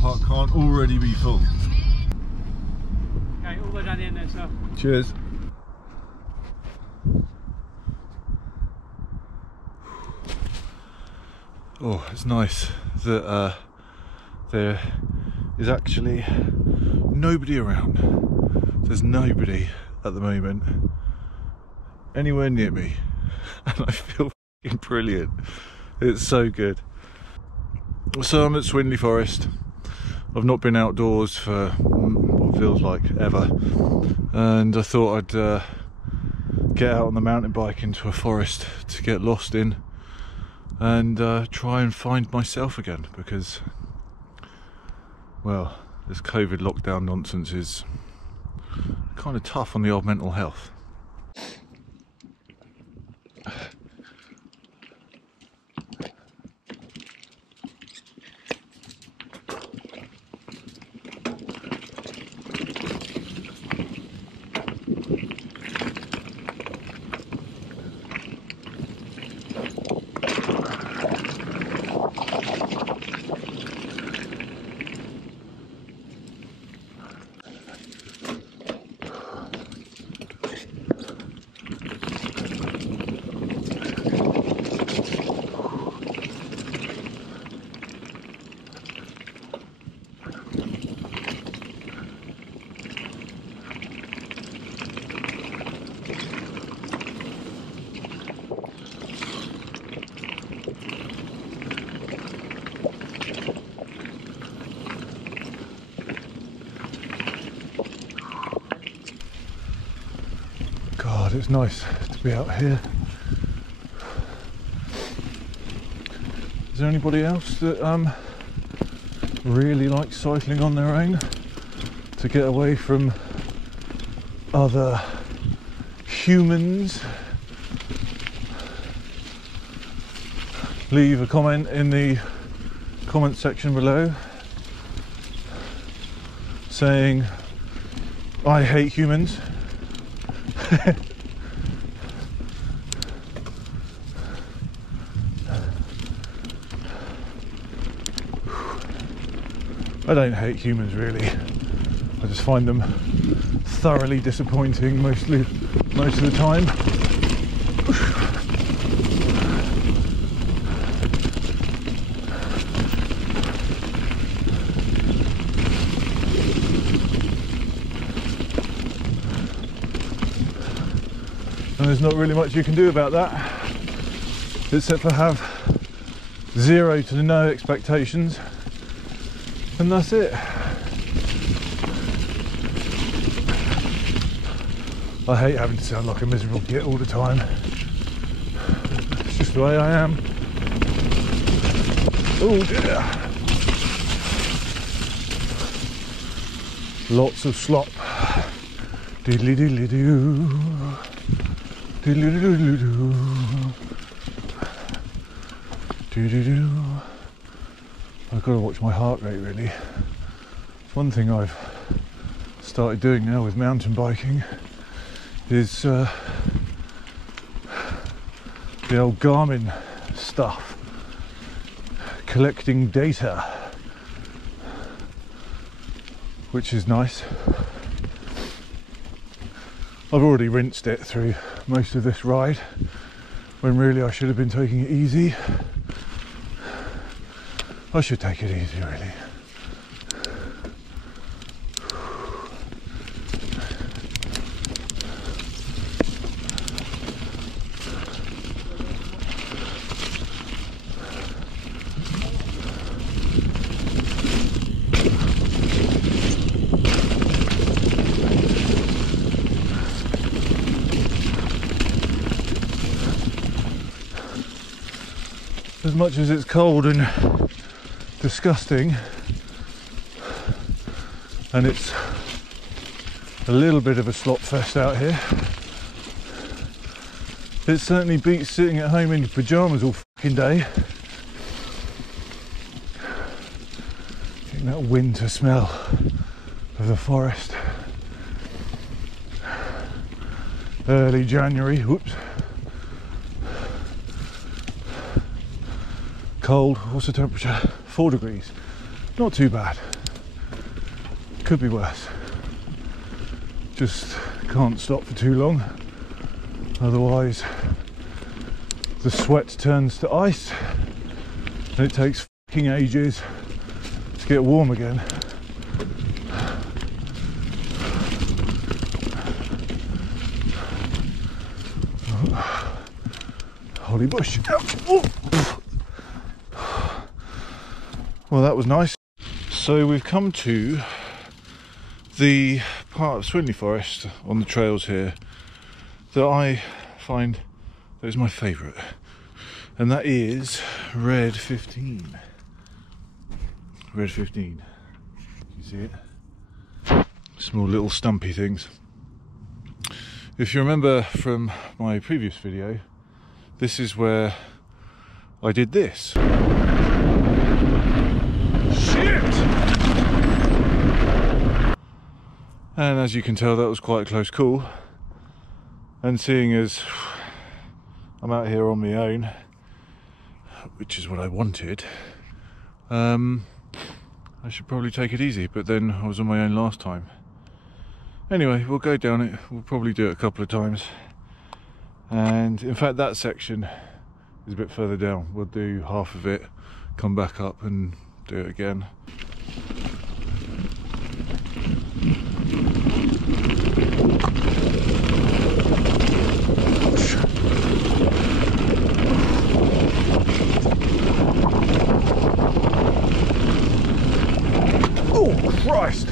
car park can't already be full. Okay, all the way down the end there, sir. Cheers. Oh, it's nice that there is actually nobody around. There's nobody at the moment anywhere near me, and I feel fucking brilliant. It's so good. So I'm at Swinley Forest. I've not been outdoors for what feels like ever, and I thought I'd get out on the mountain bike into a forest to get lost in and try and find myself again, because, well, this COVID lockdown nonsense is kind of tough on the old mental health. God, it's nice to be out here. Is there anybody else that really likes cycling on their own to get away from other humans? Leave a comment in the comment section below saying I hate humans. I don't hate humans really. I just find them thoroughly disappointing most of the time. And there's not really much you can do about that, except for have 0 to no expectations, and that's it. I hate having to sound like a miserable git all the time. It's just the way I am. Oh dear. Lots of slop. Diddly diddly doo. Diddly diddly doo. Doo-doo doo. I've got to watch my heart rate really. One thing I've started doing now with mountain biking is the old Garmin stuff, collecting data, which is nice. I've already rinsed it through most of this ride, when really I should have been taking it easy. I should take it easy really. As much as it's cold and disgusting, and it's a little bit of a slop fest out here, it certainly beats sitting at home in your pyjamas all fucking day. Getting that winter smell of the forest. Early January, whoops. Cold, what's the temperature? 4 degrees. Not too bad. Could be worse. Just can't stop for too long. Otherwise, the sweat turns to ice and it takes fucking ages to get warm again. Holly bush. Ouch. Oh. Well, that was nice. So we've come to the part of Swinley Forest on the trails here that I find that is my favourite, and that is Red 15. Red 15. You see it? Small little stumpy things. If you remember from my previous video, this is where I did this. Shit! And as you can tell, that was quite a close call. And seeing as I'm out here on my own, which is what I wanted, I should probably take it easy, but then I was on my own last time. Anyway, we'll go down it. We'll probably do it a couple of times. And in fact, that section is a bit further down. We'll do half of it, come back up and do it again. Oh, Christ!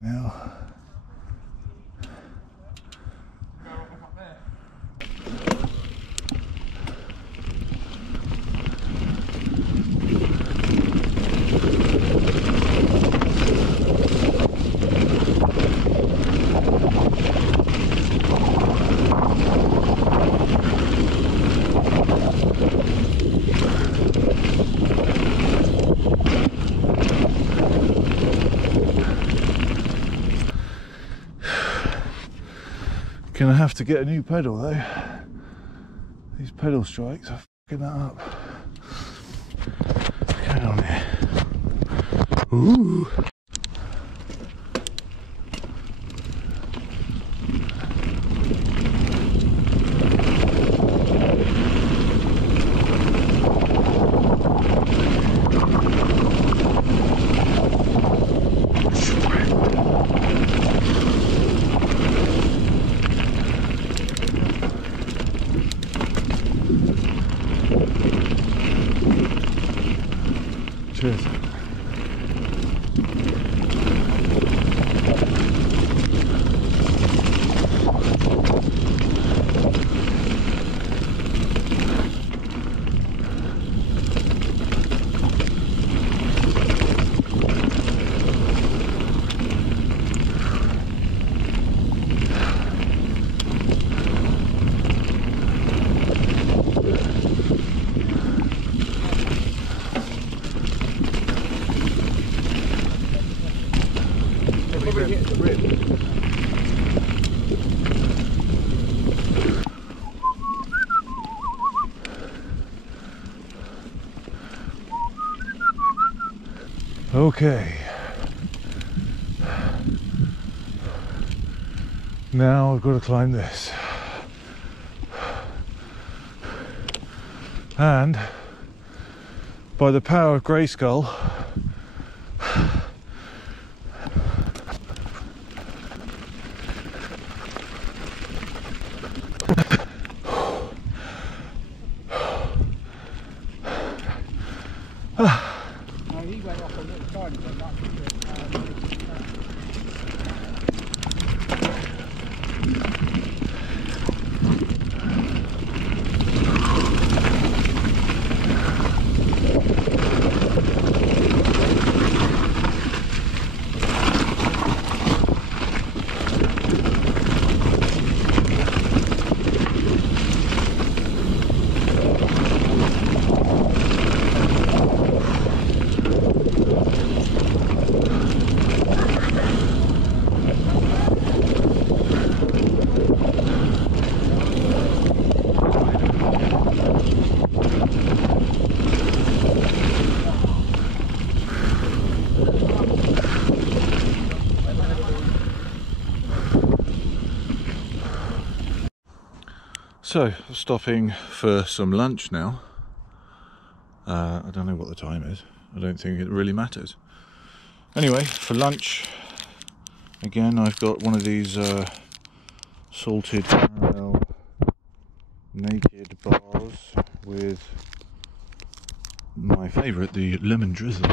Now. Gonna have to get a new pedal though. These pedal strikes are fucking that up. Get on here. Ooh. Cheers. Okay, now I've got to climb this, and by the power of Grayskull, he went off on the other side and went back to it. So, stopping for some lunch now. I don't know what the time is. I don't think it really matters. Anyway, for lunch, again, I've got one of these salted caramel naked bars with my favourite, the lemon drizzle.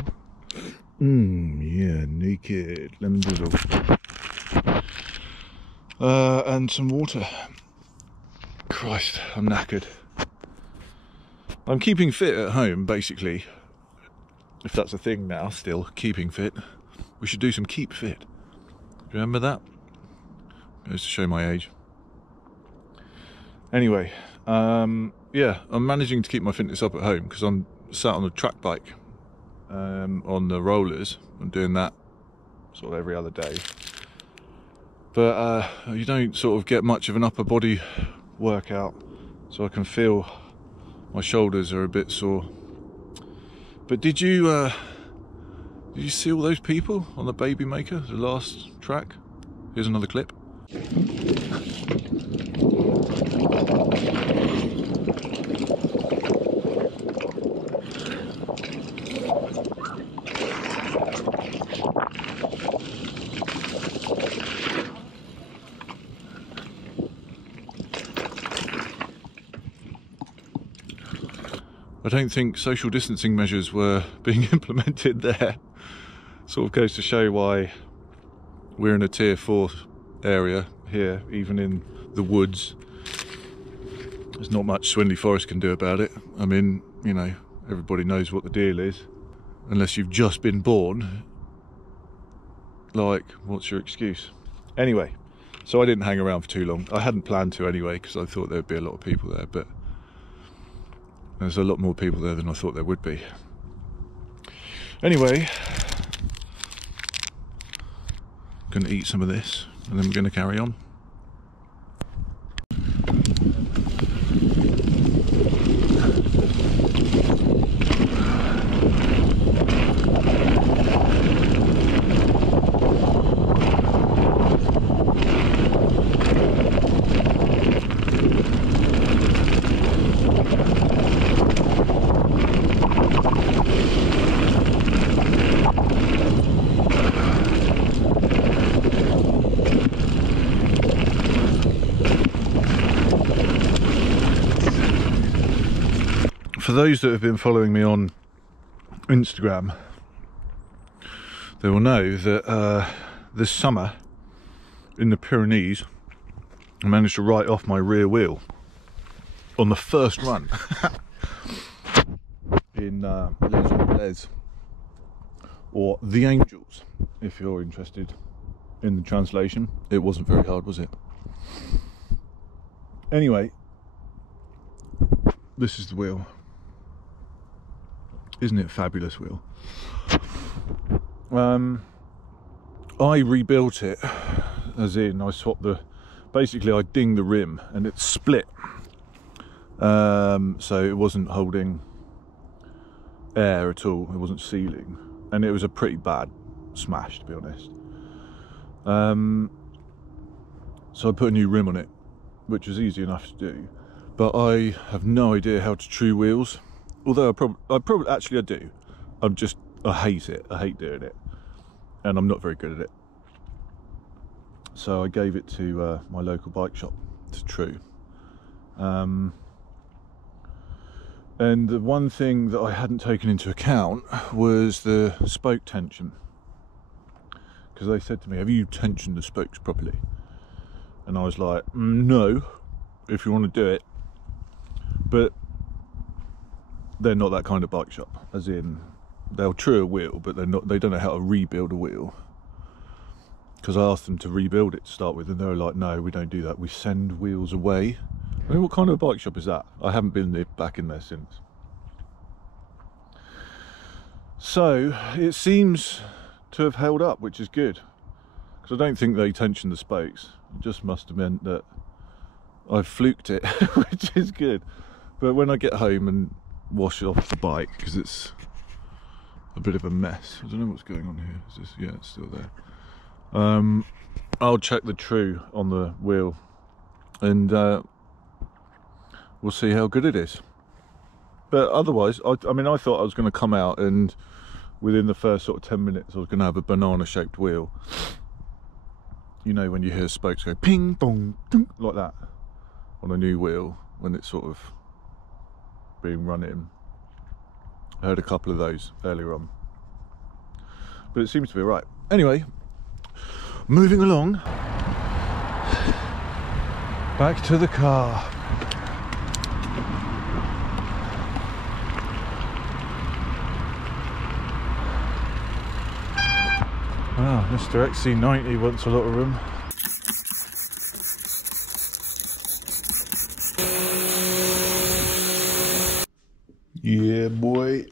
Yeah, naked lemon drizzle. And some water. Christ, I'm knackered. I'm keeping fit at home, basically. If that's a thing now, still keeping fit. We should do some keep fit. Remember that? Goes to show my age. Anyway, yeah, I'm managing to keep my fitness up at home because I'm sat on a track bike on the rollers. I'm doing that sort of every other day. But you don't sort of get much of an upper body workout, so I can feel my shoulders are a bit sore. But did you see all those people on the Babymaker, the last track? Here's another clip. I don't think social distancing measures were being implemented there. Sort of goes to show why we're in a tier 4 area here, even in the woods. There's not much Swinley Forest can do about it. I mean, you know, everybody knows what the deal is. Unless you've just been born, like, what's your excuse? Anyway, so I didn't hang around for too long. I hadn't planned to anyway, because I thought there'd be a lot of people there, but there's a lot more people there than I thought there would be. Anyway, I'm going to eat some of this and then we're going to carry on. For those that have been following me on Instagram, they will know that this summer in the Pyrenees I managed to write off my rear wheel on the first run in Les, or the Angels, if you're interested in the translation. It wasn't very hard, was it? Anyway, this is the wheel. Isn't it a fabulous wheel? I rebuilt it, as in I swapped basically I dinged the rim and it split. So it wasn't holding air at all, it wasn't sealing. And it was a pretty bad smash, to be honest. So I put a new rim on it, which was easy enough to do. But I have no idea how to true wheels. Although I do. I hate it. I hate doing it, and I'm not very good at it. So I gave it to my local bike shop to true. And the one thing that I hadn't taken into account was the spoke tension, because they said to me, "Have you tensioned the spokes properly?" And I was like, "No, if you want to do it," but they're not that kind of bike shop, as in they'll true a wheel, but they don't know how to rebuild a wheel. Because I asked them to rebuild it to start with, and they were like, "No, we don't do that. We send wheels away." I mean, what kind of a bike shop is that? I haven't been back in there since. So it seems to have held up, which is good, because I don't think they tensioned the spokes. It just must have meant that I fluked it, which is good. But when I get home and wash off the bike, because it's a bit of a mess. I don't know what's going on here. Is this, yeah, it's still there. I'll check the true on the wheel, and we'll see how good it is. But otherwise, I mean, I thought I was going to come out and within the first sort of 10 minutes I was going to have a banana shaped wheel. You know when you hear spokes go ping bong ding, like that on a new wheel when it's sort of being run in. I heard a couple of those earlier on, but it seems to be right. Anyway, moving along, back to the car. Ah, Mr. XC90 wants a lot of room. Yeah, boy.